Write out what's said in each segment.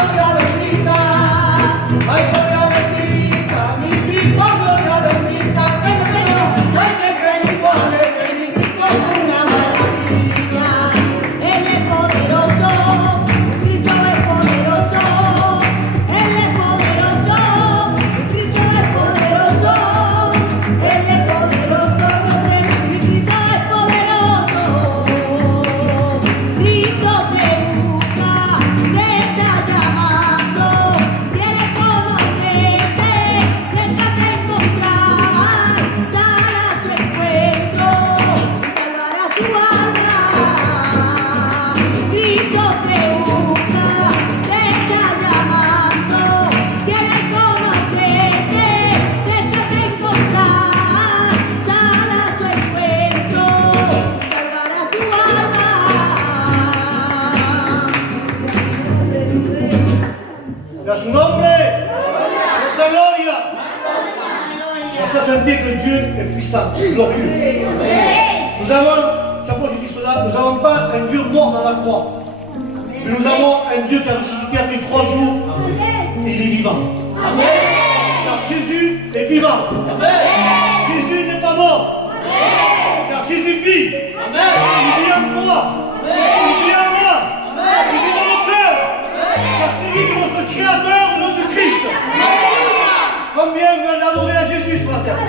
gloria bendita, ay gloria bendita, mi Cristo, gloria bendita, no hay que ser iguales, que mi Cristo es una maravilla. Él es poderoso, Cristo es poderoso, Él es poderoso, Cristo es poderoso, Él es poderoso, no sé, mi Cristo es poderoso. Cristo te busca, te está llamando, quiere conocerte, déjate encontrar, sal a su encuentro y salvará tu alma. Cristo te busca, te está llamando, quiere conocerte, déjate encontrar, sal a su encuentro y salvará tu alma. À son nombre, à sa gloria. On a chanté que Dieu est puissant, glorieux. Nous avons, chaque fois que je dis cela, nous n'avons pas un Dieu mort dans la croix. Mais nous avons un Dieu qui a ressuscité après 3 jours et il est vivant. Car Jésus est vivant. Jésus n'est pas mort. Car Jésus vit. Il vit en croix. Il vit en moi. Il vit dans nos cœurs. Car c'est lui qui est notre créateur, notre Christ. Combien on va adorer à Jésus sur la terre?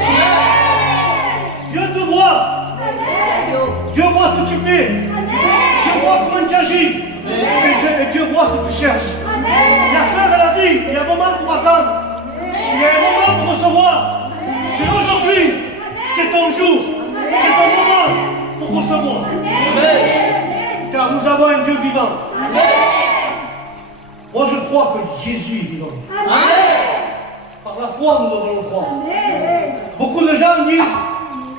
Dieu te voit. Dieu voit ce que tu fais. Dieu voit comment tu agis. Et Dieu voit ce que tu cherches. La sœur, elle a dit, il y a un moment pour attendre. Il y a un moment pour recevoir. Mais aujourd'hui, c'est ton jour. C'est ton moment pour recevoir. Car nous avons un Dieu vivant. Moi, je crois que Jésus est vivant. Par la foi, nous devons le croire. Beaucoup de gens disent,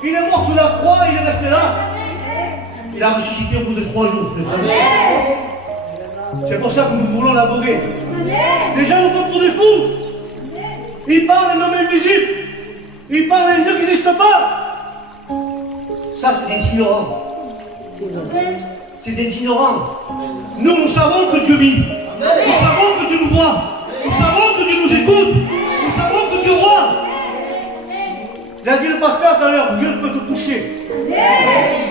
il est mort sur la croix, il est resté là. Il a ressuscité au bout de 3 jours, les frères et sœurs. C'est pour ça que nous voulons l'adorer. Les gens nous prennent pour des fous. Ils parlent d'un homme invisible. Ils parlent d'un Dieu qui n'existe pas. Ça, c'est des ignorants. C'est des ignorants. Nous, nous savons que Dieu vit. Nous savons que Dieu nous voit. Nous savons que Dieu nous écoute. Nous savons que Dieu voit. Il a dit le pasteur tout à l'heure, Dieu peut te toucher.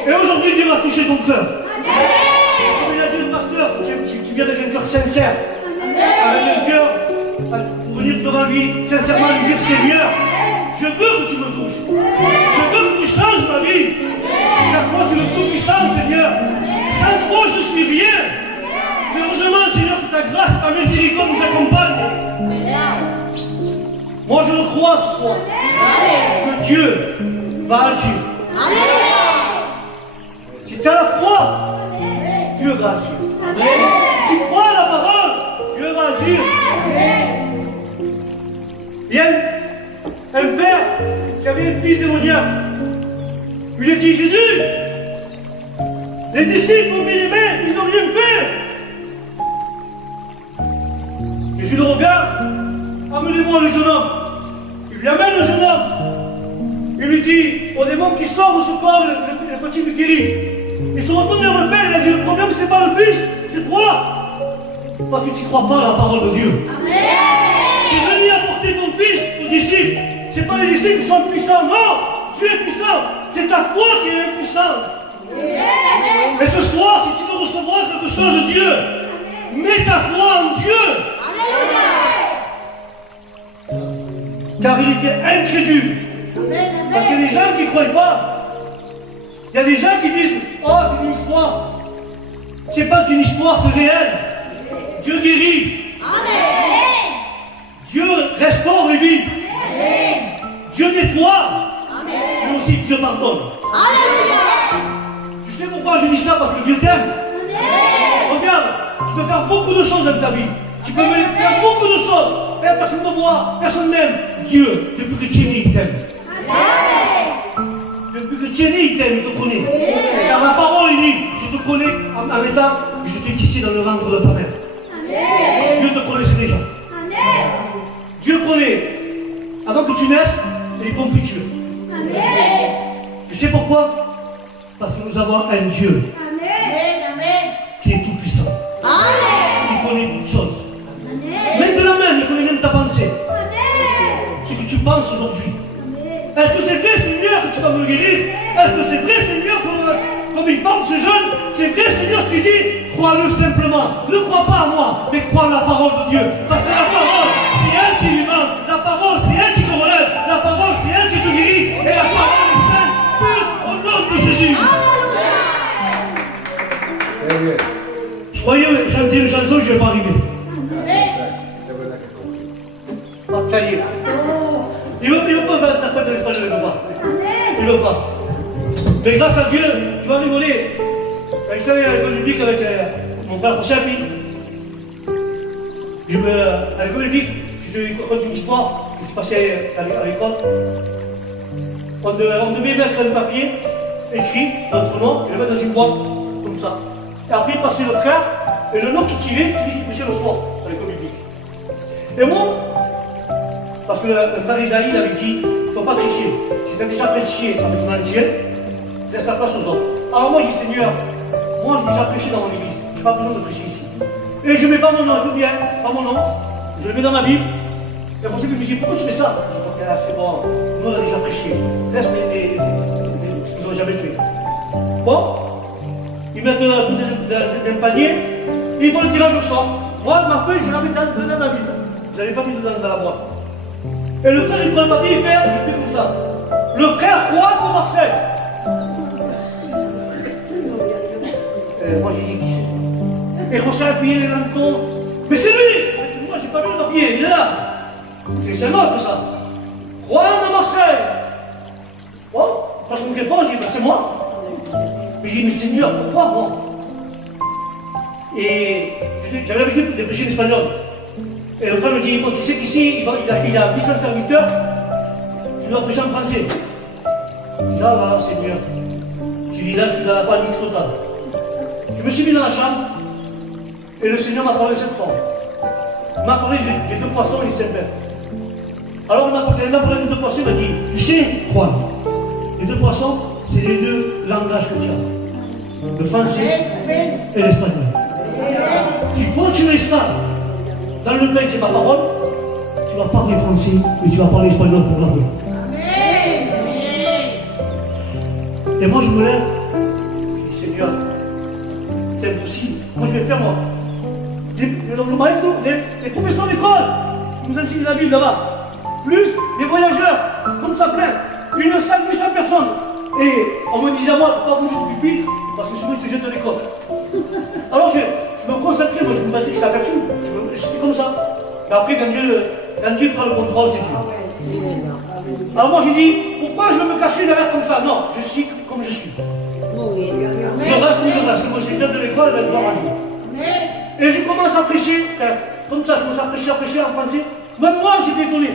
Et aujourd'hui, Dieu va toucher ton cœur. Comme il a dit le pasteur, tu viens avec un cœur sincère, avec un cœur pour venir devant lui, sincèrement lui dire, Seigneur, je veux que tu me touches. Je veux que tu changes ma vie. Car toi, tu es le Tout-Puissant, Seigneur. Sans toi, je suis rien. Mais heureusement, Seigneur, que ta grâce, ta miséricorde nous accompagne. Moi, je le crois ce soir. Que Dieu va agir. Si tu as la foi, Dieu va agir. Si tu crois à la parole, Dieu va agir. Il y a un père qui avait un fils démoniaque. Il lui a dit, Jésus, les disciples ont mis les mains, ils n'ont rien fait. Jésus le regarde, amenez-moi le jeune homme. Il lui amène le jeune homme. Il lui dit, au démon qui sort de ce corps, le petit lui guérit. Il se retourne vers le père, il a dit, le problème c'est pas le fils, c'est toi. Parce que tu ne crois pas à la parole de Dieu. Tu es venu apporter ton fils aux disciples. Ce n'est pas les disciples qui sont puissants, non. Tu es puissant, c'est ta foi qui est impuissante. Et ce soir, si tu veux recevoir quelque chose de Dieu, mets ta foi en Dieu. Car il était incrédule. Parce qu'il y a des gens qui ne croient pas. Il y a des gens qui disent, oh c'est une histoire. C'est pas une histoire, c'est réel. Dieu guérit. Dieu restaure les vies. Dieu nettoie. Mais aussi Dieu pardonne. Tu sais pourquoi je dis ça? Parce que Dieu t'aime. Regarde, tu peux faire beaucoup de choses dans ta vie. Tu peux faire beaucoup de choses. Et personne ne te voit, personne n'aime. Dieu, depuis que tu es né, il t'aime. Depuis que tu es né, il t'aime, il te connaît. Car la parole, il dit, je te connais en étant que je t'ai tissé dans le ventre de ta mère. Dieu te connaissait déjà. Dieu connaît, avant que tu naisses, et ton futur. Tu sais pourquoi? Parce que nous avons un Dieu qui est tout puissant. Il connaît toutes choses. pensée. Ce que tu penses aujourd'hui. Est-ce que c'est vrai, Seigneur, que tu vas me guérir? Est-ce que c'est vrai, Seigneur, comme il parle ce jeune? C'est vrai, Seigneur, ce qu'il dit? Crois-le simplement. Ne crois pas à moi, mais crois à la parole de Dieu. Parce que la parole, c'est elle qui lui manque. La parole, c'est elle qui te relève. La parole, c'est elle qui te guérit. Et la parole est sainte, pure, au nom de Jésus. Je croyais chanter une chanson, je ne vais pas arriver. Pas tailler. Il ne veut pas faire interprète de l'espagnol, il ne veut pas. Il ne veut pas. Mais grâce à Dieu, tu vas rigoler. Quand j'étais à l'école biblique avec mon frère Rochelle, à l'école biblique, je te raconte une histoire qui s'est passée à l'école. On devait mettre un papier écrit, notre nom, et le mettre dans une boîte, comme ça. Et après, passer le frère, et le nom qui tirait, c'est lui qui prêchait le soir, à l'école biblique. Et moi, parce que le frère Isaïe il avait dit, il ne faut pas tricher. Si tu as déjà prêché avec ton ancien, laisse la place aux autres. Alors moi, je dis, Seigneur, moi j'ai déjà prêché dans mon église, je n'ai pas besoin de prêcher ici. Et je ne mets pas mon nom, tout bien, c'est pas mon nom, je le mets dans ma Bible. Et mon me dit, pourquoi tu fais ça? Je dis, ah, c'est bon, nous on a déjà prêché, laisse ce qu'ils n'ont jamais fait. Bon, ils mettent tout dans un panier, et ils font le tirage au sort. Moi, ma feuille, je l'avais dans ma Bible, je ne l'avais pas mis dans la boîte. Et le frère, il prend le papier, il fait comme ça. Le frère Juan de Marseille. Moi, j'ai dit qui c'est ça? Et José a payé les lantons. Mais c'est lui! Moi, j'ai pas vu le papier, il est là. C'est un autre, ça. Juan de Marseille. Bon, parce qu'on me répond, j'ai dit, ben, c'est moi. Mais j'ai dit, mais Seigneur, pourquoi moi? Et j'avais l'habitude de prêcher l'espagnol. Et le frère me dit, bon, tu sais qu'ici, il y a 800 serviteurs, tu dois prêcher en français. Je dis, ah voilà, Seigneur. J'ai dit, là, je suis dans la panique totale. Je me suis mis dans la chambre, et le Seigneur m'a parlé de cette forme. Il m'a parlé des deux poissons et des serpents. Alors, quand il m'a parlé des deux poissons, il m'a dit, tu sais, Juan, les deux poissons, c'est les deux langages que tu as. Le français et l'espagnol. Si toi, tu mets ça dans le bain qui est ma parole, tu vas parler français et tu vas parler espagnol pour l'anglais. Et moi je me lève, je dis Seigneur, c'est impossible. Moi je vais faire moi. Les professeurs d'école qui nous enseignent la Bible là-bas, plus les voyageurs, comme ça plein, une salle de 800 personnes. Et on me disait à moi, pas bouger du pupitre, parce que sinon ils te jettent de l'école. Alors je me concentrais, moi je me pensais que j'étais aperçu. J'étais comme ça. Et après, quand Dieu prend le contrôle, c'est Dieu. Alors moi j'ai dit, pourquoi je veux me cacher derrière comme ça? Non, je suis comme je suis. Je reste comme je reste. C'est mon sujet de l'école, la gloire à Dieu. Et je commence à prêcher, frère. Comme ça, je commence à prêcher en français. Même moi, j'étais étonné.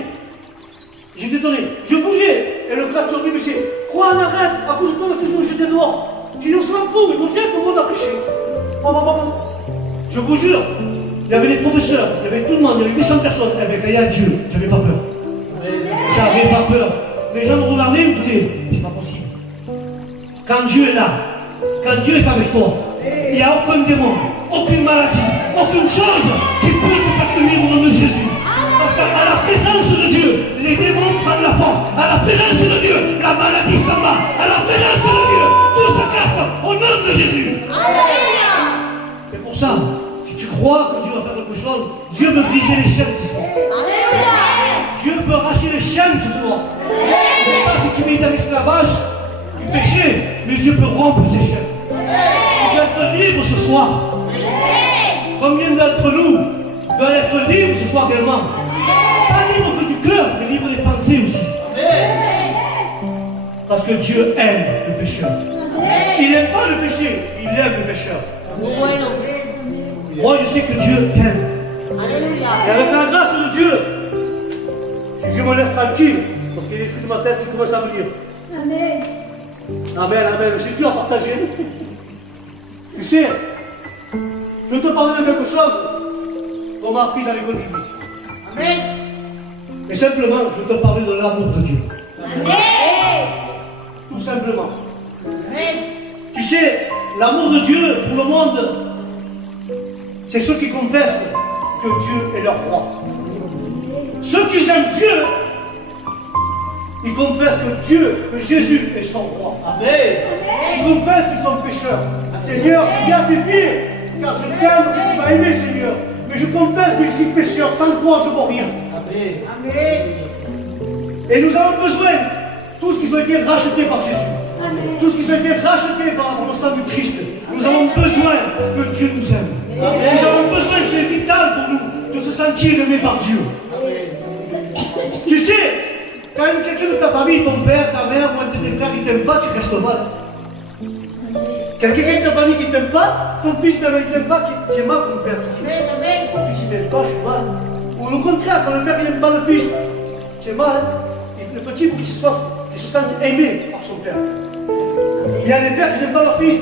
J'étais étonné. Je bougeais. Et le frère sur lui me disait, quoi, on arrête, à cause de toi, on va te jeter dehors. J'ai dit, on s'en fout, ils nous jettent, tout le monde a prêché. Je vous jure, il y avait les professeurs, il y avait tout le monde, il y avait 800 personnes. Eh bien, quand il y a Dieu, j'avais pas peur. J'avais pas peur. Les gens me regardaient, ils me disaient, c'est pas possible. Quand Dieu est là, quand Dieu est avec toi, il n'y a aucun démon, aucune maladie, aucune chose qui peut te faire tenir au nom de Jésus. Parce qu'à la présence de Dieu, les démons prennent la porte. À la présence de Dieu, la maladie s'en va. À la présence de Dieu, tout se casse au nom de Jésus. C'est pour ça, si tu crois que Dieu va faire quelque chose, Dieu peut briser les chaînes ce soir. Dieu peut arracher les chaînes ce soir. Je ne sais pas si tu vis dans l'esclavage du péché, mais Dieu peut rompre ces chaînes. Tu peux être libre ce soir. Combien d'entre nous veulent être libres ce soir également? Pas libre que du cœur, mais libre des pensées aussi. Parce que Dieu aime le pécheur. Il n'aime pas le péché, il aime le pécheur. Moi, je sais que Dieu t'aime. Et avec la grâce de Dieu, si Dieu me laisse tranquille, parce qu'il y a des trucs de ma tête qui commencent à venir. Amen. Amen, amen. C'est Dieu à partager. Tu sais, je vais te parler de quelque chose qu'on m'a appris à l'école biblique. Amen. Et simplement, je vais te parler de l'amour de Dieu. Amen. Tout simplement. Amen. Tu sais, l'amour de Dieu pour le monde, c'est ceux qui confessent que Dieu est leur roi. Ceux qui aiment Dieu, ils confessent que Dieu, que Jésus est son roi. Amen. Ils confessent qu'ils sont pécheurs. Seigneur, viens à tes pieds, car je t'aime et tu m'as aimé, Seigneur. Mais je confesse que je suis pécheur. Sans toi, je ne vaux rien. Amen. Et nous avons besoin, tous qui ont été rachetés par Jésus, tous qui ont été rachetés par le sang du Christ, nous avons besoin que Dieu nous aime. Amen. Nous avons besoin, c'est vital pour nous, de se sentir aimé par Dieu. Tu sais, quand quelqu'un de ta famille, ton père, ta mère ou un de tes frères, il ne t'aime pas, tu restes mal. Quand quelqu'un de ta famille qui ne t'aime pas, ton fils ne t'aime pas, tu es mal comme père. Tu dis, mon fils il n'aime pas, je suis mal. Ou au contraire, quand le père n'aime pas le fils, tu es mal. Le petit, il faut qu'il se sente aimé par son père. Il y a des pères qui n'aiment pas leur fils.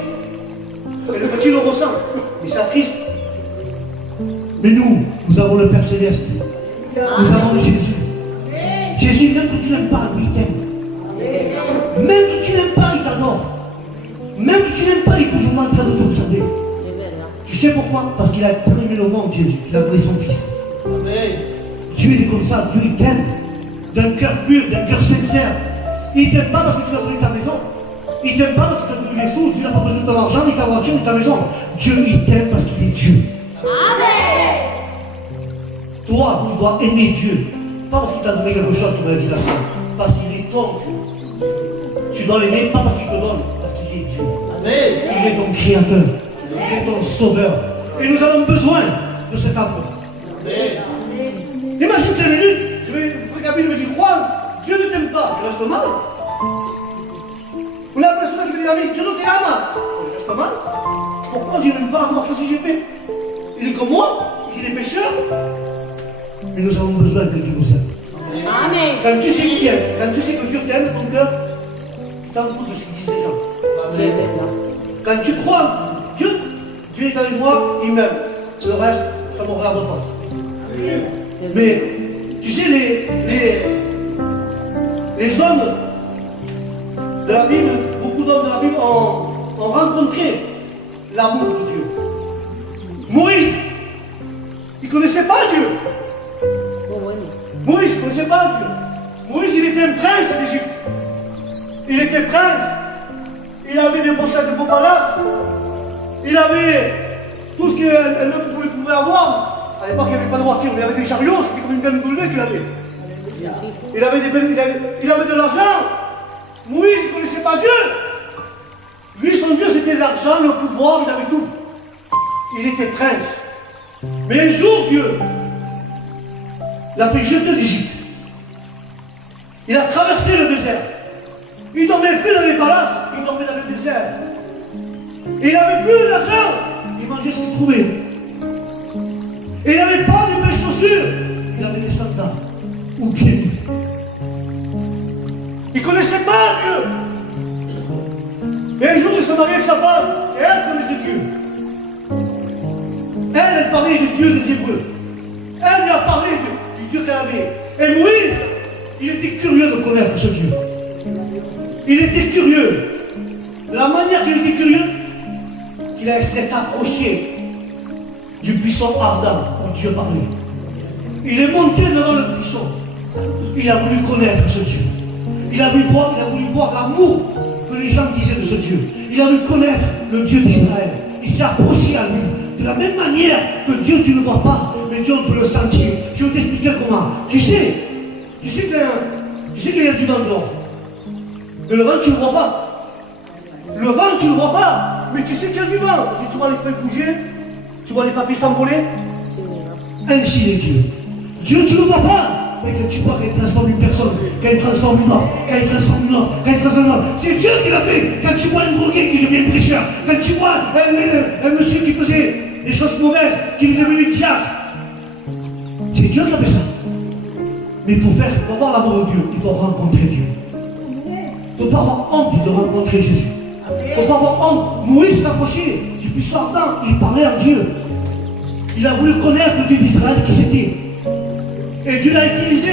Et le petit le ressent. Il c'est triste. Mais nous avons le Père Céleste. Nous avons Jésus. Jésus, même que tu n'aimes pas, lui, il t'aime. Même que tu n'aimes pas, il t'adore. Même que tu n'aimes pas, il est toujours en train de t'observer. Tu sais pourquoi? Parce qu'il a tant aimé le monde, Jésus, qu'il a donné son Fils. Amen. Dieu est comme ça, Dieu il t'aime. D'un cœur pur, d'un cœur sincère. Il ne t'aime pas parce que tu as volé ta maison. Il ne t'aime pas parce que tu as donné les sous, tu n'as pas besoin de ton argent, ni ta voiture, ni ta maison. Dieu, il t'aime parce qu'il est Dieu. Amen. Toi, tu dois aimer Dieu. Pas parce qu'il t'a donné quelque chose, comme l'a dit la femme. Parce qu'il est ton Dieu. Tu dois l'aimer pas parce qu'il te donne, parce qu'il est Dieu. Amen. Il est ton créateur. Il est ton sauveur. Et nous avons besoin de cet amour. Amen. Imagine 5 minutes, je vais regarder, je me dis, Juan, Dieu ne t'aime pas, je reste mal. Ou la personne qui me dit, David, Dieu ne t'aime pas, je reste mal. Pourquoi Dieu n'aime pas moi? Qu'est-ce que j'ai fait? Il est comme moi, il est pécheur. Mais nous avons besoin que Dieu nous aime. Amen. Quand tu sais qui aime, quand tu sais que Dieu t'aime, ton cœur, tu t'en fous de ce qu'ils disent les gens. Quand tu crois, Dieu est avec moi, il m'aime. Le reste, ça ne me regarde pas. Mais, tu sais, les hommes de la Bible, beaucoup d'hommes de la Bible ont rencontré l'amour de Dieu. Moïse, il ne connaissait pas Dieu. Moïse ne connaissait pas Dieu. Moïse, il était un prince d'Égypte. Il était prince. Il avait des beaux chats, de beaux palaces. Il avait tout ce qu'un homme pouvait avoir. À l'époque, il n'y avait pas de voiture, mais il avait des chariots, c'était comme une belle douleur qu'il avait. Il avait de l'argent. Moïse, il ne connaissait pas Dieu. Lui, son Dieu, c'était l'argent, le pouvoir, il avait tout. Il était prince. Mais un jour, Dieu l'a fait jeter d'Égypte. Il a traversé le désert. Il ne dormait plus dans les palaces, il dormait dans le désert. Et il n'avait plus d'argent. Il mangeait ce qu'il trouvait. Et il n'avait pas de belles chaussures. Il avait des sandales ou pieds nus. Il ne connaissait pas Dieu. Et un jour, il s'est marié avec sa femme. Et elle connaissait Dieu. Elle parlait du Dieu des Hébreux. Elle lui a parlé du Dieu qu'elle avait. Et Moïse, il était curieux de connaître ce Dieu. Il était curieux. La manière qu'il était curieux, qu'il s'est approché du buisson ardent où Dieu parlait. Il est monté devant le buisson. Il a voulu connaître ce Dieu. Il a voulu voir l'amour que les gens disaient de ce Dieu. Il a voulu connaître le Dieu d'Israël. Il s'est approché à lui. De la même manière que Dieu, tu ne le vois pas, mais Dieu, on peut le sentir. Je vais t'expliquer comment. Tu sais qu'il y a du vent dehors. Mais le vent, tu ne le vois pas. Le vent, tu ne le vois pas. Mais tu sais qu'il y a du vent. Si tu vois les feuilles bouger, tu vois les papiers s'envoler. Ainsi est Dieu. Dieu, tu ne le vois pas. Mais que tu vois qu'elle transforme une personne, qu'elle transforme une autre, qu'elle transforme une autre, qu'elle transforme une autre. C'est Dieu qui l'a fait. Quand tu vois un drogué qui devient prêcheur, quand tu vois un monsieur qui faisait des choses mauvaises, qui est devenu diable, c'est Dieu qui a fait ça. Mais pour voir l'amour de Dieu, il faut rencontrer Dieu. Il ne faut pas avoir honte de rencontrer Jésus. Il ne faut pas avoir honte. Moïse s'approchait du buisson ardent, il parlait à Dieu. Il a voulu connaître le Dieu d'Israël qui c'était. Et Dieu l'a utilisé.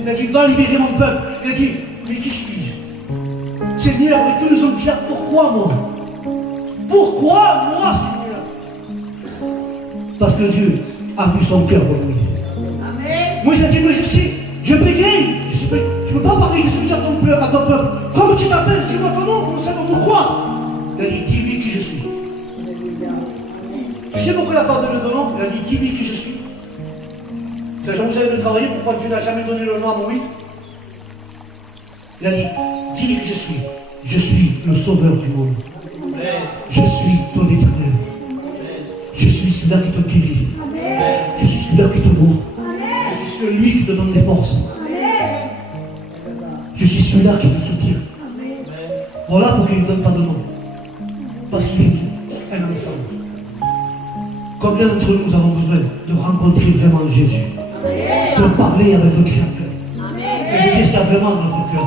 Il a dit, va libérer mon peuple. Il a dit, mais qui suis-je? Seigneur, avec tous les hommes qu'il y a, pourquoi moi? Pourquoi moi, Seigneur? Parce que Dieu a vu son cœur pour Moïse. Amen. Moïse a dit, mais je sais, je bégaye, je ne peux pas parler ce que tu as à ton peuple. Comment tu t'appelles? Dis-moi ton nom, comment ça va nous croire? Il a dit, dis-lui qui je suis. Tu sais pourquoi il n'a pas donné le nom? Il a dit, dis-lui qui je suis. C'est quand vous avez travaillé, pourquoi Dieu n'a jamais donné le nom à Moïse? Il a dit, dis-lui qui je suis. Je suis le sauveur du monde. Je suis ton éternel. Je suis celui-là qui te guérit. Je suis celui-là qui te voit. Je suis celui qui te donne des forces. Je suis celui-là qui te soutient. Voilà pourquoi il ne donne pas de nom. Parce qu'il est tout, un ensemble. Combien d'entre nous avons besoin de rencontrer vraiment Jésus, de parler avec le Créateur et de dire ce qu'il y a vraiment dans notre cœur.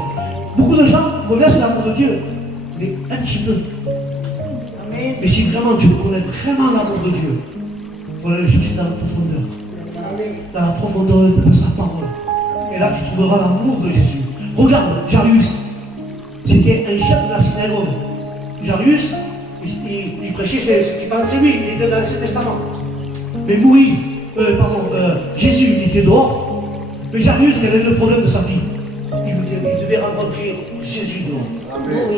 Beaucoup de gens vont laisser l'amour de Dieu, mais un petit peu. Mais si vraiment tu connais vraiment l'amour de Dieu, il faut aller le chercher dans la profondeur de sa parole. Et là, tu trouveras l'amour de Jésus. Regarde, Jairus, c'était un chef de la synagogue. Jairus, il prêchait ce qu'il pensait lui, il était dans l'Ancien Testament. Mais Jésus, il était dehors. Mais Jairus, quel est le problème de sa vie? Il devait rencontrer Jésus dehors.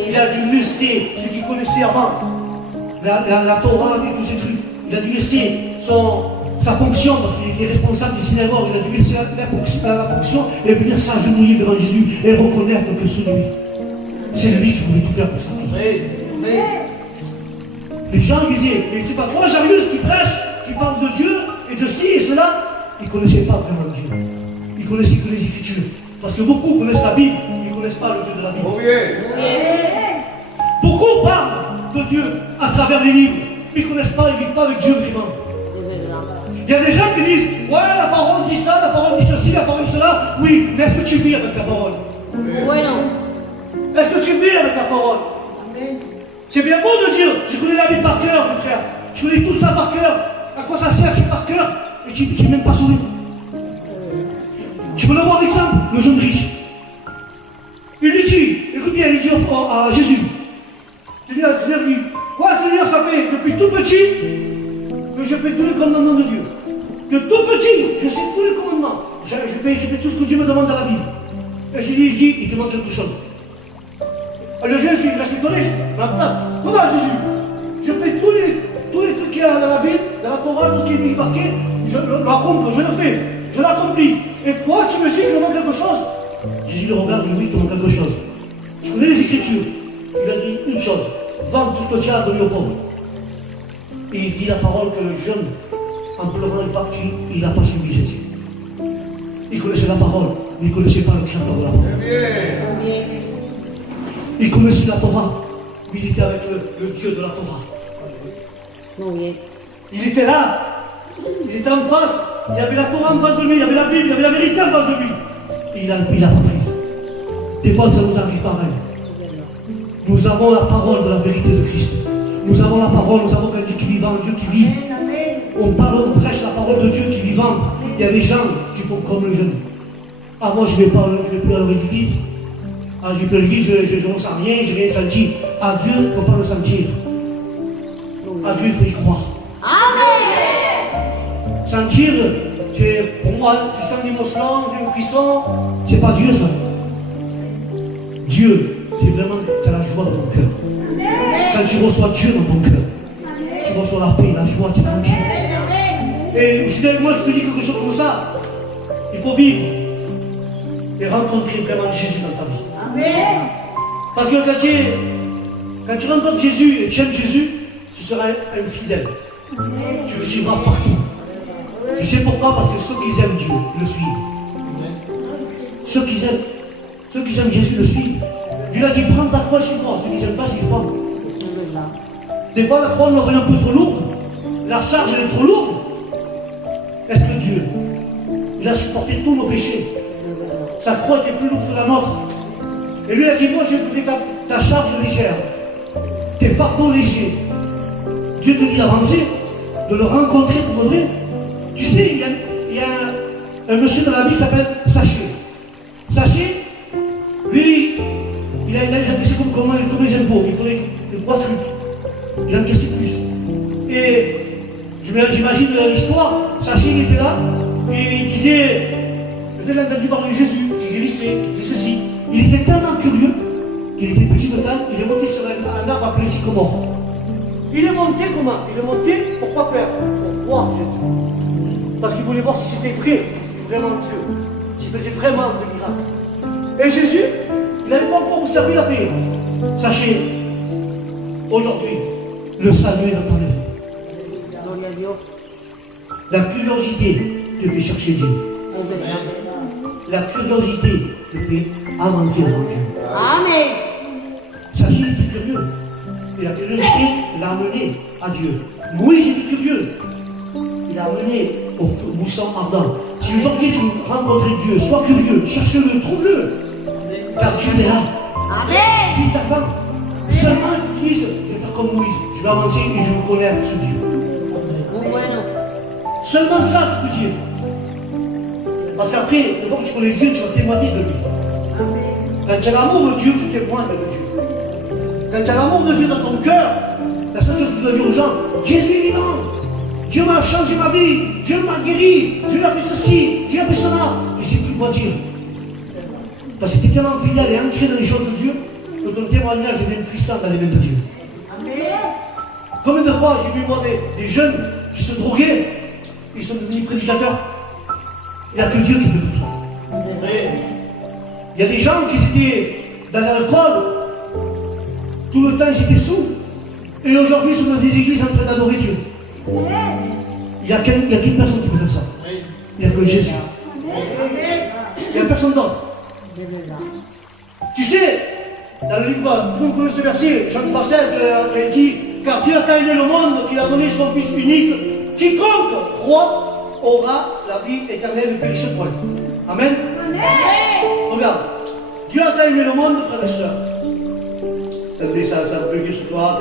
Il a dû laisser ce qu'il connaissait avant, la Torah et tous ces trucs. Il a dû laisser sa fonction, parce qu'il était responsable du synagogue. Il a dû laisser la fonction et venir s'agenouiller devant Jésus et reconnaître que c'est lui qui pouvait tout faire pour sa vie. Les gens disaient, mais c'est pas toi, Jairus, qui prêche, qui parle de Dieu et de ci et cela. Ils ne connaissaient pas vraiment Dieu. Ils connaissaient que les Écritures. Parce que beaucoup connaissent la Bible, mais ils ne connaissent pas le Dieu de la Bible. Beaucoup parlent de Dieu à travers les livres, mais ils ne connaissent pas, ils ne vivent pas avec Dieu vraiment. Il y a des gens qui disent, ouais, la parole dit ça, la parole dit ceci, la parole dit cela. Oui, mais est-ce que tu vis avec la parole? Oui, non. Est-ce que tu vis avec la parole? C'est bien beau de dire, je connais la Bible par cœur, mes frères. Je connais tout ça par cœur. À quoi ça sert, c'est par cœur? Et tu n'es même pas sauvé. Tu peux le voir l'exemple, le jeune riche. Il lui dit, écoute bien, il dit à Jésus, Seigneur dit, ouais Seigneur, ça fait depuis tout petit que je fais tous les commandements de Dieu. De tout petit, je sais tous les commandements. Je fais tout ce que Dieu me demande dans la Bible. Et Jésus dit, il te manque quelque chose. Le jeune, il reste étonné, comment Jésus? Je fais tous les trucs qu'il y a dans la Bible, dans la Torah, tout ce qui est marqué, je le fais, je l'accomplis. Et toi, tu me dis qu'il me manque quelque chose? Jésus le regarde et dit, oui, il te manque quelque chose. Tu connais les Écritures. Il a dit une chose, vends tout ce que tu as donné aux pauvres. Et il dit la parole que le jeune, en pleurant, est parti, il n'a pas suivi Jésus. Il connaissait la parole, mais il ne connaissait pas le Créateur de la parole. Il connaissait la Torah, mais il était avec le Dieu de la Torah. Il était là, il était en face, il y avait la Torah en face de lui, il y avait la Bible, il y avait la vérité en face de lui. Et il n'a pas prise. Des fois, ça nous arrive pareil. Nous avons la parole de la vérité de Christ. Nous avons la parole, nous avons un Dieu qui est vivant, un Dieu qui vit. On prêche la parole de Dieu qui est vivante. Il y a des gens qui font comme le jeune. Ah, moi, je ne vais plus à l'église. Ah, je vais plus à l'église, je ne ressens rien, je n'ai rien senti. À Dieu, il ne faut pas le sentir. À Dieu, il faut y croire. Amen. Sentir, pour moi, tu sens une émotion, un frisson, c'est pas Dieu, ça. Dieu, c'est la joie dans ton cœur. Quand tu reçois Dieu dans ton cœur, tu reçois la paix, la joie, tu es tranquille. Et moi, je te dis quelque chose comme ça. Il faut vivre et rencontrer vraiment Jésus dans ta vie. Parce que quand tu rencontres Jésus et tu aimes Jésus, tu seras un fidèle. Tu le suivras partout. Tu sais pourquoi? Parce que ceux qui aiment Dieu le suivent. Ceux qui aiment Jésus le suivent. Dieu a dit, prends ta croix chez moi. Ceux qui n'aiment pas, suivent pas. Des fois, la croix, on l'aurait un peu trop lourde. La charge, elle est trop lourde. Est-ce que Dieu, il a supporté tous nos péchés? Sa croix était plus lourde que la nôtre. Et lui a dit, moi, j'ai pris ta charge légère. Tes fardeaux légers. Dieu te dit d'avancer, de le rencontrer pour de vrai. Tu sais, il y a un monsieur dans la Bible qui s'appelle Zachée. Zachée, lui, il a encaissé comme les impôts, il prenait les 3 trucs. Il a encaissé plus. Et j'imagine l'histoire, Zachée, il était là, et il disait, peut-être entendu parler de Jésus, qui guérissait, qui faisait ceci. Il était tellement curieux qu'il était petit de taille, il est monté sur un arbre appelé sycomore. Il est monté comment? Il est monté pour quoi faire? Pour voir Jésus. Parce qu'il voulait voir si c'était vrai, si c'était vraiment Dieu, s'il faisait vraiment des miracles. Et Jésus, il n'avait pas encore observé la paix. Sachez, aujourd'hui, le salut est dans ton esprit. Gloria a Dios. La curiosité te fait chercher Dieu. La curiosité te fait avancer dans Dieu. Amen. Sachez, il était curieux. Et la curiosité l'a amené à Dieu. Moïse était curieux. Il l'a amené au buisson ardent. Si aujourd'hui tu veux rencontrer Dieu, sois curieux, cherche-le, trouve-le. Car Dieu est là. Amen. Il t'attend. Seulement il dise, je vais faire comme Moïse, je vais avancer et je me connais avec ce Dieu. Muy bueno. Seulement ça, tu peux dire. Parce qu'après, une fois que tu connais Dieu, tu vas témoigner de lui. Quand tu as l'amour de Dieu, tu témoignes de Dieu. Quand tu as l'amour de Dieu dans ton cœur, la seule chose que tu dois dire aux gens, Jésus est vivant. Dieu m'a changé ma vie. Dieu m'a guéri. Dieu a fait ceci. Dieu a fait cela. Et c'est plus quoi dire. Parce que tu es tellement fidèle et ancré dans les choses de Dieu que ton témoignage devient puissant dans les mains de Dieu. Combien de fois j'ai vu moi des jeunes qui se droguaient, ils sont devenus prédicateurs. Il n'y a que Dieu qui peut faire ça. Il y a des gens qui étaient dans l'alcool, tout le temps ils étaient sous, et aujourd'hui ils sont dans des églises en train d'adorer Dieu. Il n'y a qu'une personne qui peut faire ça. Il n'y a que Jésus. Il n'y a personne d'autre. Tu sais, dans le livre, tout le monde connaît ce verset, Jean 3,16, il dit, car Dieu a tant aimé le monde qu'il a donné son Fils unique, quiconque croit aura la vie éternelle ne périsse point. Amen. Regarde, Dieu a tant aimé le monde, frères et sœurs. Attendez, ça a bugué ce soir,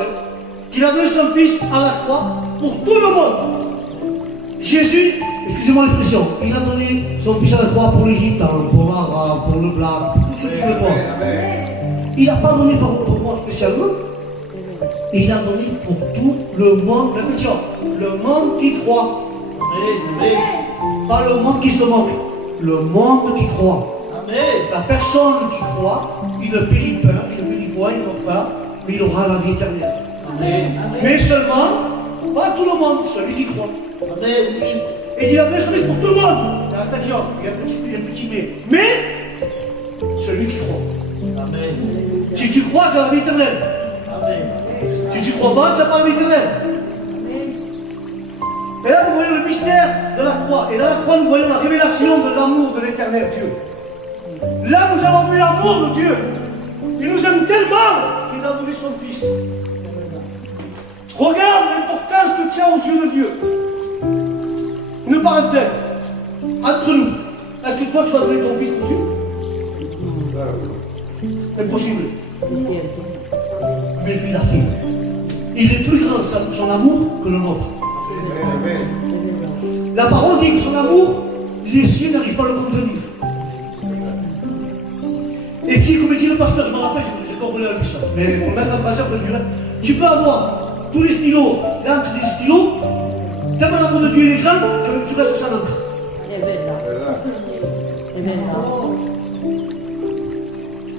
qu'il a donné son Fils à la croix pour tout le monde. Jésus, excusez-moi l'expression, il a donné son Fils à la croix pour les gitans, pour l'arabe, pour le blanc, tout ce que tu veux voir. Il n'a pas donné pour moi spécialement, il a donné pour tout le monde. Attention, le monde qui croit. Pas le monde qui se moque, le monde qui croit. La personne qui croit, il ne périt pas, il ne périt point, il ne meurt pas, mais il aura la vie éternelle. Mais seulement, pas tout le monde, celui qui croit. Et il a donné son Fils pour tout le monde. Attention, il y a un petit mais celui qui croit. Si tu crois, tu as la vie éternelle. Si tu ne crois pas, tu n'as pas la vie éternelle. Et là, vous voyez le mystère de la croix. Et dans la croix, nous voyons la révélation de l'amour de l'éternel Dieu. Là, nous avons vu l'amour de Dieu. Il nous aime tellement qu'il a donné son Fils. Regarde l'importance que tu as aux yeux de Dieu. Une parenthèse. Entre nous, est-ce que toi, tu vas donner ton Fils pour Dieu? Impossible. Mais lui l'a fait. Il est plus grand son amour que le nôtre. La parole dit que son amour, les cieux n'arrivent pas à le contenir. Et si, comme dit le pasteur, je me rappelle, je comprenais la leçon, mais pour mettre en phrase, tu peux avoir tous les stylos, l'encre des stylos, tellement l'amour de Dieu est grand, tu restes sans encre.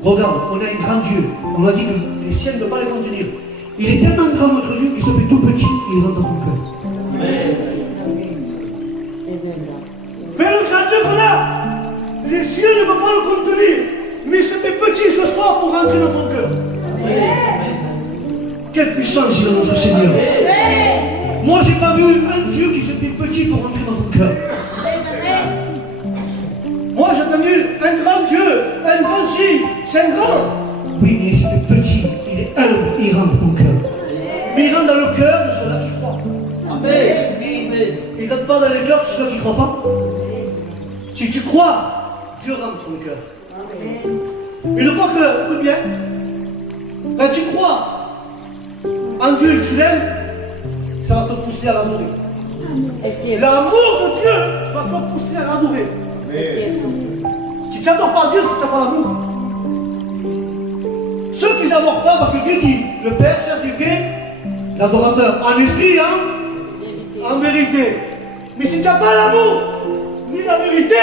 Regarde, on a un grand Dieu. On a dit que les cieux ne peuvent pas les contenir. Il est tellement grand notre Dieu qu'il se fait tout petit et il rentre dans ton cœur. Mais le grand Dieu qu'on a, les cieux ne peuvent pas le contenir. Mais il se fait petit ce soir pour rentrer dans ton cœur. Quelle puissance il a notre Seigneur. Moi, j'ai pas vu un Dieu qui se fait petit pour rentrer dans ton cœur. Moi, j'ai entendu un grand Dieu, un grand signe, c'est un grand. Oui, mais il se fait petit, il est humble, il rentre dans ton cœur. Mais il rentre dans le cœur de ceux-là qui croient. Il ne rentre pas dans le cœur de ceux-là qui ne croient pas. Si tu crois, Dieu rentre dans ton cœur. Une fois que, écoute bien, quand tu crois en Dieu et que tu l'aimes, ça va te pousser à l'adorer. L'amour de Dieu va te pousser à l'adorer. Si tu n'adores pas Dieu, c'est que tu n'as pas l'amour. Ceux qui n'adorent pas, parce que Dieu dit, le Père cherche des vrais adorateurs, en esprit, en vérité. Mais si tu n'as pas l'amour, ni la vérité,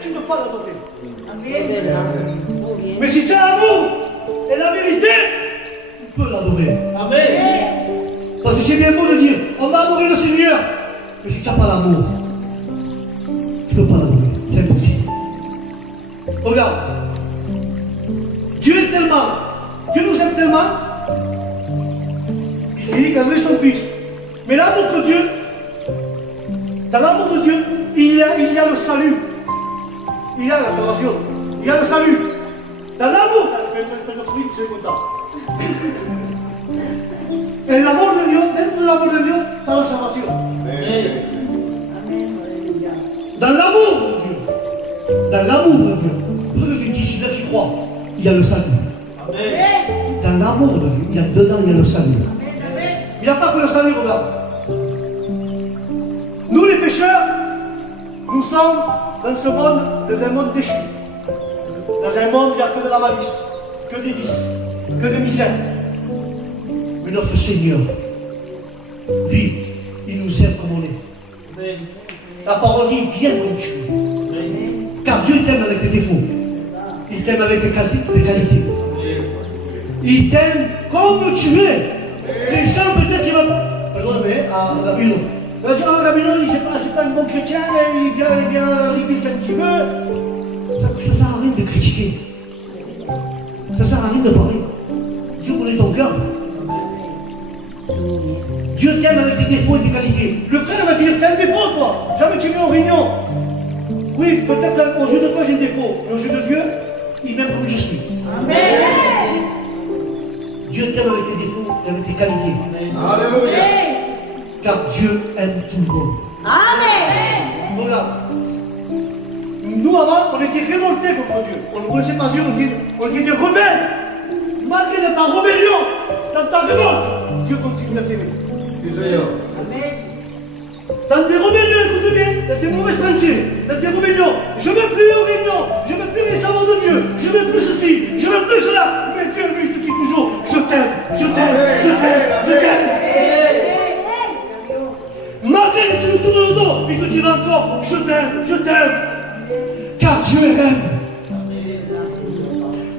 tu ne peux pas l'adorer. Amen. Mais si tu as l'amour et la vérité, tu peux l'adorer. Amen. Parce que c'est bien beau de dire, on va adorer le Seigneur. Mais si tu n'as pas l'amour, tu ne peux pas l'adorer. C'est impossible. Regarde. Dieu nous aime tellement, il dit qu'il a donné son Fils. Mais l'amour de Dieu, dans l'amour de Dieu, il y a le salut. Il y a la salvation. Il y a le salut. Dans l'amour, c'est content. Et l'amour de Dieu, dentro de l'amour de Dieu, dans la salvation. Amen. Dans l'amour de Dieu. Dans l'amour de Dieu. Pour ce que tu dis, celui-là qui croit, il y a le salut. Amen. Dans l'amour de Dieu, dedans, il y a le salut. Il n'y a pas que le salut, regarde. Nous, les pécheurs, nous sommes dans un monde déchu. Dans un monde où il n'y a que de la malice, que des vices, que de misère. Mais notre Seigneur, lui, il nous aime comme on est. Amen. La parole dit, viens comme tu es. Amen. Car Dieu t'aime avec tes défauts. Il t'aime avec tes qualités. Il t'aime comme tu es. Les gens, peut-être, ils vont. Par exemple, à Gabino. Il va dire, ah, Gabino, c'est pas un bon chrétien, il vient à l'église quand il veut. Ça ne sert à rien de critiquer. Ça ne sert à rien de parler. Dieu connaît ton cœur. Dieu t'aime avec tes défauts et tes qualités. Le frère va dire, t'as un défaut, toi. Jamais tu viens en réunion. Oui, peut-être aux yeux de toi, j'ai un défaut. Mais aux yeux de Dieu, il m'aime comme je suis. Amen. Dieu t'aime avec tes défauts et avec tes qualités. Alléluia. Car Dieu aime tout le monde. Amen. Voilà. Nous, avant, on était révoltés contre Dieu. On ne connaissait pas Dieu, on était des rebelles. Malgré ta rébellion, dans ta révolte, Dieu continue à t'aimer. Dans tes rébellions, écoute bien, dans tes mauvaises pensées, dans tes rébellions, je ne veux plus aux réunions, je ne veux plus les savants de Dieu, je ne veux plus ceci, je ne veux plus cela. Mais Dieu, lui, te dit toujours, je t'aime, je t'aime, je t'aime, je t'aime. Malgré que tu lui tournes le dos, il te dira encore, je t'aime, je t'aime. Car Dieu aime.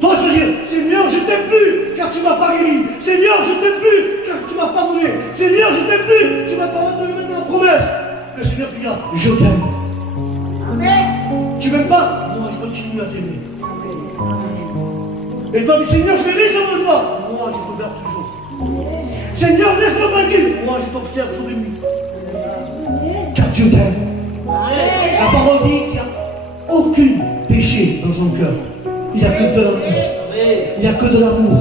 Toi, tu vas dire, Seigneur, je t'aime plus, car tu m'as pas guéri. Seigneur, je t'aime plus, car tu m'as pardonné. Seigneur, je t'aime plus, tu m'as pas donné ma promesse. Le Seigneur dira, je t'aime. Tu m'aimes pas? Moi, je continue à t'aimer. Et toi, Seigneur, je vais laisser de toi. Moi, je te garde toujours. Seigneur, laisse-moi tranquille. Moi, je t'observe jour et nuit. Car Dieu t'aime. La parole dit qu'il n'y a aucun péché dans son cœur. Il n'y a que de l'amour. Il n'y a que de l'amour.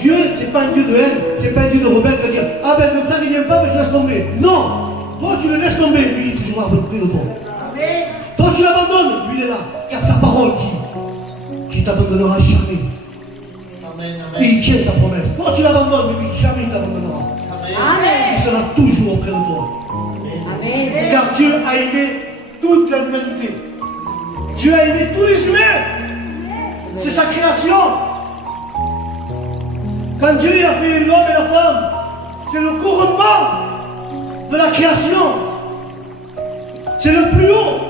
Dieu, ce n'est pas un Dieu de haine, ce n'est pas un Dieu de rebelle qui va dire, ah ben le frère il ne vient pas, mais je laisse tomber. Non! Toi tu le laisses tomber, lui il est toujours là près de toi. Toi tu l'abandonnes, lui il est là. Car sa parole dit qu'il ne t'abandonnera jamais. Amen. Et il tient sa promesse. Toi tu l'abandonnes, mais lui jamais il t'abandonnera. Amen. Il sera toujours auprès de toi. Amen. Car Dieu a aimé toute l'humanité. Dieu a aimé tous les humains. C'est sa création. Quand Dieu a fait l'homme et la femme, c'est le couronnement de la création. C'est le plus haut.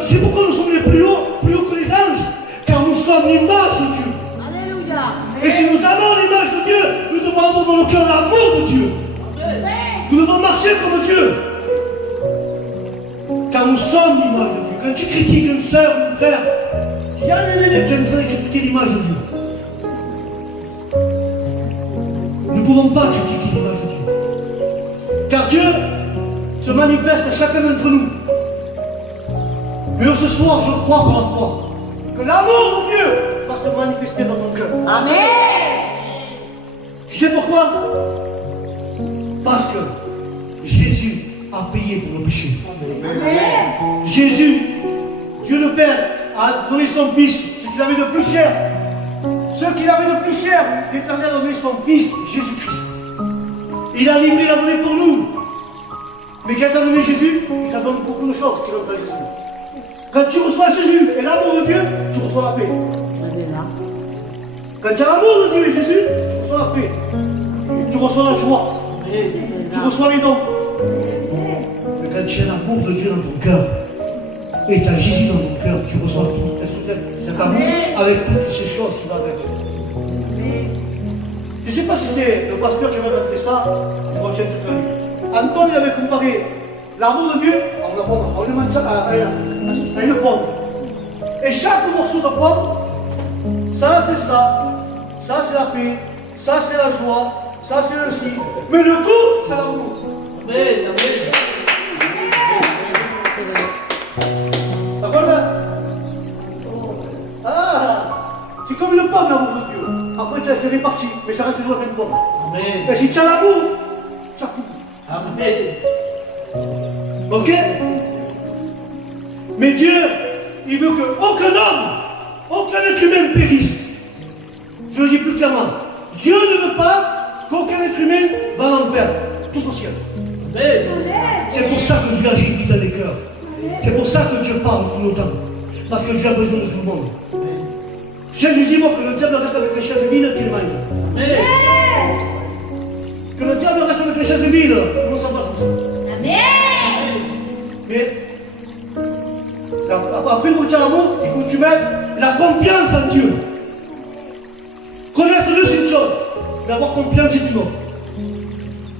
C'est pourquoi nous sommes les plus hauts que les anges. Car nous sommes l'image de Dieu. Alléluia. Et si nous avons l'image de Dieu, nous devons avoir dans le cœur l'amour de Dieu. Nous devons marcher comme Dieu. Car nous sommes l'image de Dieu. Quand tu critiques une soeur, un frère, tu dis, ah, tu es en train de critiquer l'image de Dieu. Nous ne pouvons pas critiquer l'image de Dieu. Car Dieu se manifeste à chacun d'entre nous. Mais ce soir, je crois par la foi que l'amour de Dieu va se manifester dans ton cœur. Amen. Tu sais pourquoi? Parce que Jésus a payé pour le péché. Amen. Jésus, Dieu le Père, a donné son Fils, ce qu'il avait de plus cher. Ce qu'il avait de plus cher, l'Éternel a donné son Fils, Jésus-Christ. Il a livré, il a donné pour nous. Mais quand il a donné Jésus, il t'a donné beaucoup de choses qu'il a donné à Jésus. Quand tu reçois Jésus et l'amour de Dieu, tu reçois la paix. Quand tu as l'amour de Dieu et Jésus, tu reçois la paix. Tu reçois la joie. Tu reçois les dons. Mais quand tu as l'amour de Dieu dans ton cœur, et tu as Jésus dans ton cœur, tu reçois tout cet amour avec toutes ces choses qui vont avec. Je ne sais pas si c'est le pasteur qui m'a appelé ça, je retiens tout à l'heure. Antoine il avait comparé l'amour de Dieu on demande ça à une pomme. Et chaque morceau de pomme, ça c'est ça c'est la paix, ça c'est la joie, ça c'est le si. Mais le tout, c'est l'amour. Amen. Amen. D'accord là? Ah, c'est comme une pomme l'amour de Dieu. Après c'est réparti, mais ça reste toujours la même pomme. Amen. Et si tu as l'amour, tu as tout. Amen. Ok? Mais Dieu, il veut qu'aucun homme, aucun être humain périsse. Je le dis plus clairement. Dieu ne veut pas qu'aucun être humain va en enfer. Tous au ciel. Amen. C'est pour ça que Dieu agit vite dans les cœurs. C'est pour ça que Dieu parle tout le temps. Parce que Dieu a besoin de tout le monde. Jésus dit moi que le diable reste avec les chaises vides qu'il mange. Amen. Que le diable reste avec les chaises vides. On s'en va tous. Amen. Mais après le retiens l'amour, il faut que tu mettes la confiance en Dieu. Connaître Dieu c'est une chose, mais avoir confiance c'est une autre.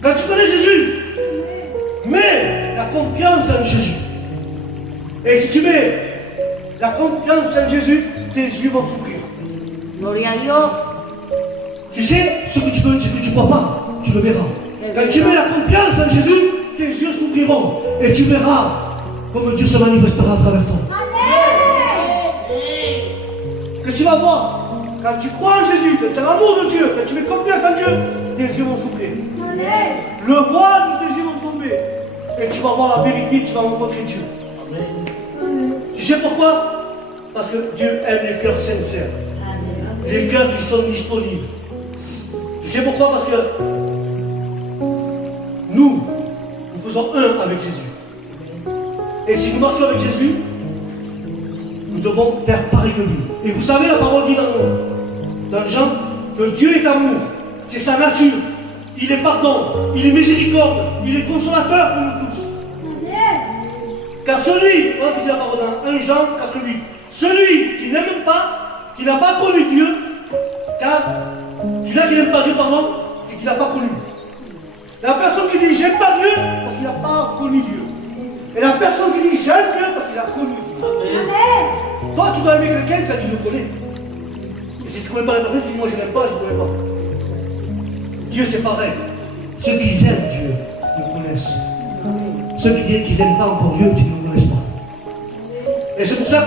Quand tu connais Jésus, mets la confiance en Jésus. Et si tu mets la confiance en Jésus, tes yeux vont s'ouvrir. Gloria a Dios. Tu sais, ce que tu ne vois pas, tu le verras. Quand tu mets la confiance en Jésus, tes yeux s'ouvriront. Et tu verras comme Dieu se manifestera à travers toi. Que tu vas voir, quand tu crois en Jésus, que tu as l'amour de Dieu, quand tu mets confiance en Dieu, tes yeux vont s'ouvrir. Le voile de tes yeux vont tomber. Et tu vas voir la vérité, tu vas rencontrer Dieu. Amen. Tu sais pourquoi? Parce que Dieu aime les cœurs sincères. Les cœurs qui sont disponibles. Tu sais pourquoi? Parce que nous faisons un avec Jésus. Et si nous marchons avec Jésus, nous devons faire pareil que lui. Et vous savez, la parole dit dans Jean que Dieu est amour. C'est sa nature. Il est pardon, il est miséricorde, il est consolateur pour nous tous. Car celui, on dit la parole dans 1 Jean 4:8, celui qui n'aime pas, qui n'a pas connu Dieu, car celui-là qui n'aime pas Dieu, pardon, c'est qu'il n'a pas connu. La personne qui dit j'aime pas Dieu, parce qu'il n'a pas connu Dieu. Et la personne qui dit j'aime Dieu, parce qu'il a connu Dieu. Amen. Toi, tu dois aimer quelqu'un quand tu le connais. Et si tu ne connais pas la personne, tu dis moi je n'aime pas, je ne connais pas. Dieu c'est pareil. Ceux qui aiment Dieu le connaissent. Ceux qui disent qu'ils n'aiment pas encore Dieu, c'est qu'ils ne le connaissent pas. Et c'est pour ça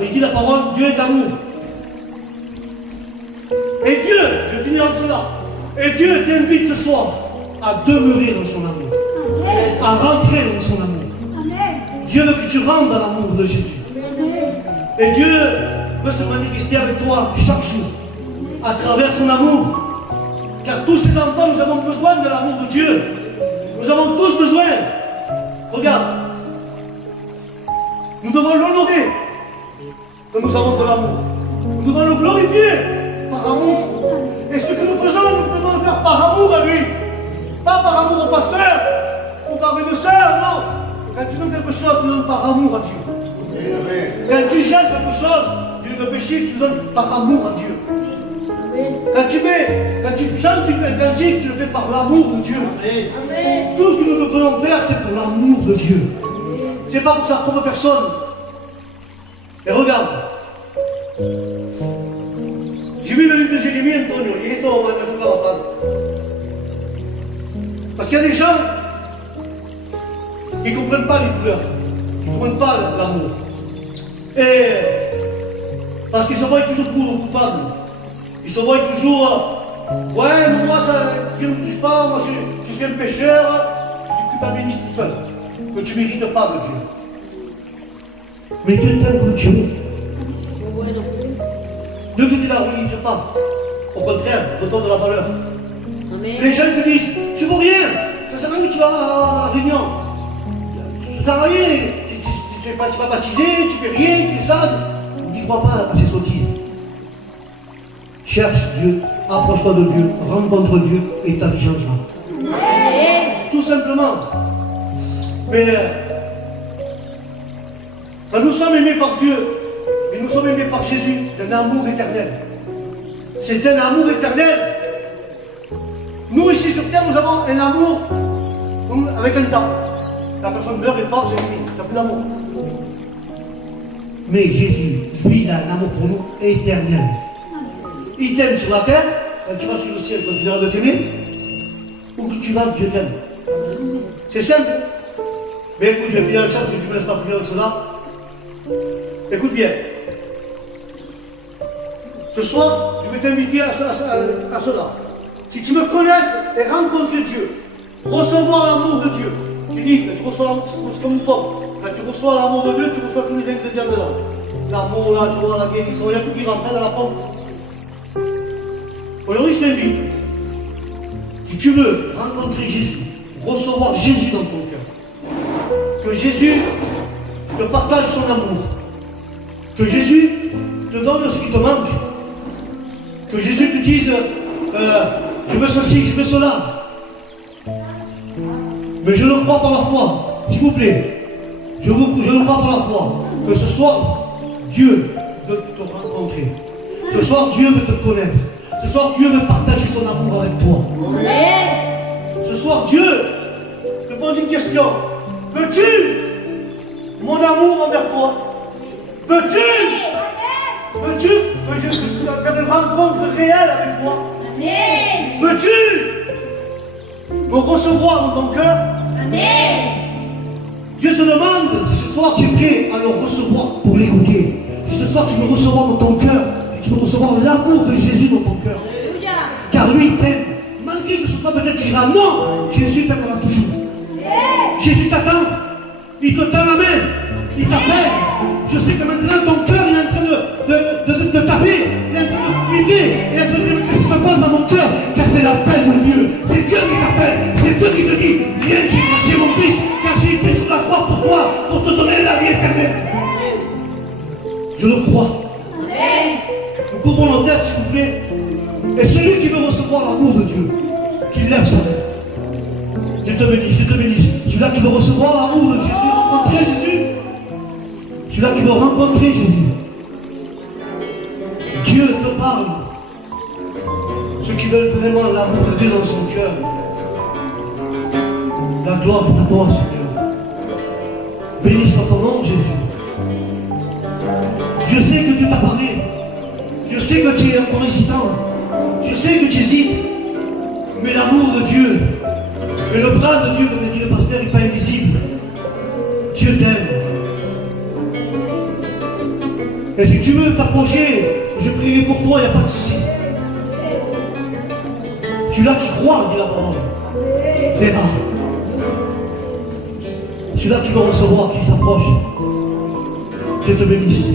qu'il dit la parole, Dieu est amour. Et Dieu, je finis en cela, et Dieu t'invite ce soir à demeurer dans son amour, à rentrer dans son amour. Dieu veut que tu rentres dans l'amour de Jésus. Et Dieu veut se manifester avec toi chaque jour, à travers son amour. Car tous ces enfants, nous avons besoin de l'amour de Dieu. Nous avons tous besoin. Regarde. Nous devons l'honorer. Que nous avons de l'amour. Nous devons le glorifier par amour. Et ce que nous faisons, nous devons le faire par amour à lui. Pas par amour au pasteur ou par une sœur, non. Quand tu donnes quelque chose, tu donnes par amour à Dieu. Quand tu jettes quelque chose, le péché, tu le donnes par amour à Dieu. Quand tu chantes un cantique, tu le fais par l'amour de Dieu. Amen. Tout ce que nous devons faire, c'est pour l'amour de Dieu. C'est pas pour sa propre personne. Et regarde. J'ai vu le livre de Jérémie, Antonio. Il est au parce qu'il y a des gens qui ne comprennent pas les couleurs, qui ne comprennent pas l'amour. Et parce qu'ils se voient toujours coupables. Ils se voient toujours, ouais, mais moi, Dieu ne me touche pas, moi je suis un pécheur, tu culpabilises tout seul, que tu ne mérites pas de Dieu. Mais Dieu t'aime comme tu es. Ne te dévalorises pas. Au contraire, retourne de la valeur. Les gens te disent, tu ne vaux rien, ça sert à rien que tu vas à la réunion. Ça sert à rien, tu ne vas pas baptiser, tu fais rien, tu fais ça. N'y crois pas à ces sottises. Cherche Dieu, approche-toi de Dieu, rencontre Dieu et ta vie changera. Tout simplement. Mais Nous sommes aimés par Dieu, mais nous sommes aimés par Jésus d'un amour éternel. C'est un amour éternel. Nous, ici sur terre, nous avons un amour avec un temps. La personne meurt et part, c'est fini. Ça plus d'amour. Mais Jésus, lui, il a un amour pour nous éternel. Il t'aime sur la terre, quand tu vas sur le ciel, il continuera de t'aimer. Où que tu vas, Dieu t'aime. C'est simple. Mais écoute, je vais finir avec ça parce que tu ne me laisses pas finir avec cela. Écoute bien. Ce soir, je vais t'inviter à cela. Si tu veux connaître et rencontrer Dieu, recevoir l'amour de Dieu, tu dis, tu reçois l'amour, c'est comme une pomme. Quand tu reçois l'amour de Dieu, tu reçois tous les ingrédients dedans. L'amour, la joie, la guérison, il y a tout qui rentre dans la pomme. Aujourd'hui, je t'invite. Si tu veux rencontrer Jésus, recevoir Jésus dans ton cœur, que Jésus te partage son amour, que Jésus te donne ce qui te manque, que Jésus te dise je veux ceci, je veux cela, mais je le crois par la foi, s'il vous plaît, je le crois par la foi, que ce soir Dieu veut te rencontrer, ce soir Dieu veut te connaître, ce soir Dieu veut partager son amour avec toi. Ce soir Dieu te pose une question. Veux-tu mon amour envers toi? Veux-tu que je puisse faire une rencontre réelle avec toi? Veux-tu me recevoir dans ton cœur? Dieu te demande si ce soir tu es prêt à le recevoir pour l'écouter. Si ce soir tu veux recevoir dans ton cœur, tu veux recevoir l'amour de Jésus dans ton cœur. Car lui il t'aime. Malgré que ce soit peut-être tu diras non, Jésus t'aimera toujours. Jésus t'attend. Il te tend la main. Il t'appelle. Je sais que maintenant ton cœur il est en train de taper. Il est en train de vibrer. Il est en train de dire qu'est-ce qui se passe dans mon cœur? Car c'est l'appel de Dieu. C'est Dieu qui t'appelle. C'est Dieu qui te dit viens tu es mon fils. Car j'ai été sur la croix pour toi. Pour te donner la vie éternelle. Je le crois. Nous couvrons nos têtes s'il vous plaît. Et celui qui veut recevoir l'amour de Dieu, qu'il lève sa main. Dieu te bénisse, Dieu te bénisse. Celui-là qui veut recevoir l'amour de Jésus, rencontrer Jésus. Celui-là qui veut rencontrer Jésus. Dieu te parle. Ceux qui veulent vraiment l'amour de Dieu dans son cœur. La gloire est à toi, Seigneur. Béni soit ton nom, Jésus. Je sais que Dieu t'a parlé. Je sais que tu es encore hésitant. Je sais que tu hésites. Mais l'amour de Dieu et le bras de Dieu, comme dit le pasteur, n'est pas invisible. Dieu t'aime. Et si tu veux t'approcher, je prierai pour toi, il n'y a pas de souci. Celui-là qui croit, dit la parole, verra. Celui-là qui va recevoir, qui s'approche. Dieu te bénisse.